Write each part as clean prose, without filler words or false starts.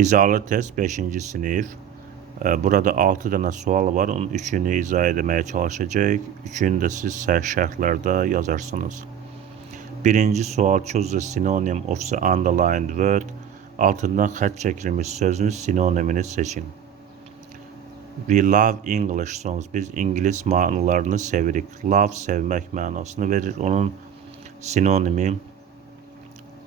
İzalı test 5. sınıf. Burada 6 tane sual var. Onun 3'ünü izah etmeye çalışacak. 3'ünü de siz şərhlərdə yazarsınız. Birinci sual: choose the synonym of the underlined word. Altından xətt çəkilmiş sözün sinonimini seçin. We love English songs. Biz İngilis mahnılarını sevirik. Love sevmək mənasını verir. Onun sinonimi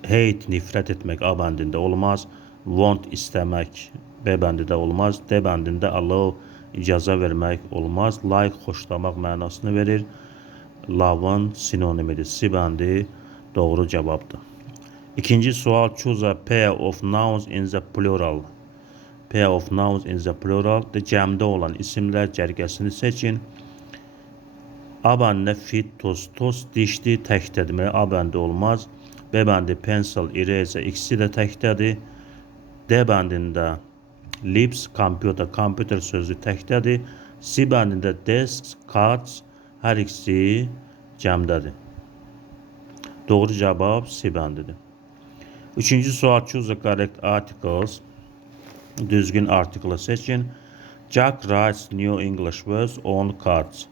hate, nifrət etmək A bəndində olmaz. Want, istəmək B bəndində olmaz. D bəndində allow, icazə vermək olmaz. Like, xoşlamaq mənasını verir. Love-ın sinonimidir. C bəndi doğru cavabdır. İkinci sual: choose a pair of nouns in the plural. Pair of nouns in the plural. Cəmdə olan isimlər cərgəsini seçin. A bəndində fit, tost, dişli, təkdədir. A bəndi olmaz. B bəndi pencil, eraser, ikisi də təkdədir. D bəndində lips, computer sözü təkdədir. C bəndində desk, cards, hər ikisi cəmdədir. Doğru cavab C bəndidir. Üçüncü sual: choose the correct articles. Düzgün artiklı seçin. Jack writes new English words on cards.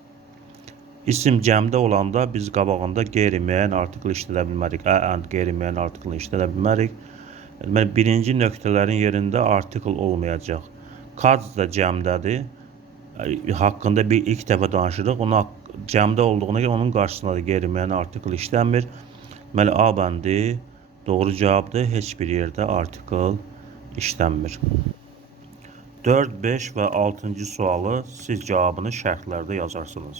İsim cəmdə olanda biz qabağında qeyri-müəyyən artikl işlədə bilmərik. And qeyri-müəyyən artikl işlədə bilmərik. Deməli, birinci nöqtələrin yerində artikl olmayacaq. Cards da cəmdədir. Haqqında bir ilk dəfə danışırıq. Onun cəmdə olduğuna görə onun qarşısında da qeyri-müəyyən artikl işlənmir. Deməli, A bəndi doğru cavabdır. Heç bir yerdə artikl işlənmir. 4, 5 və 6-cı sualı siz cavabını şərhlərdə yazarsınız.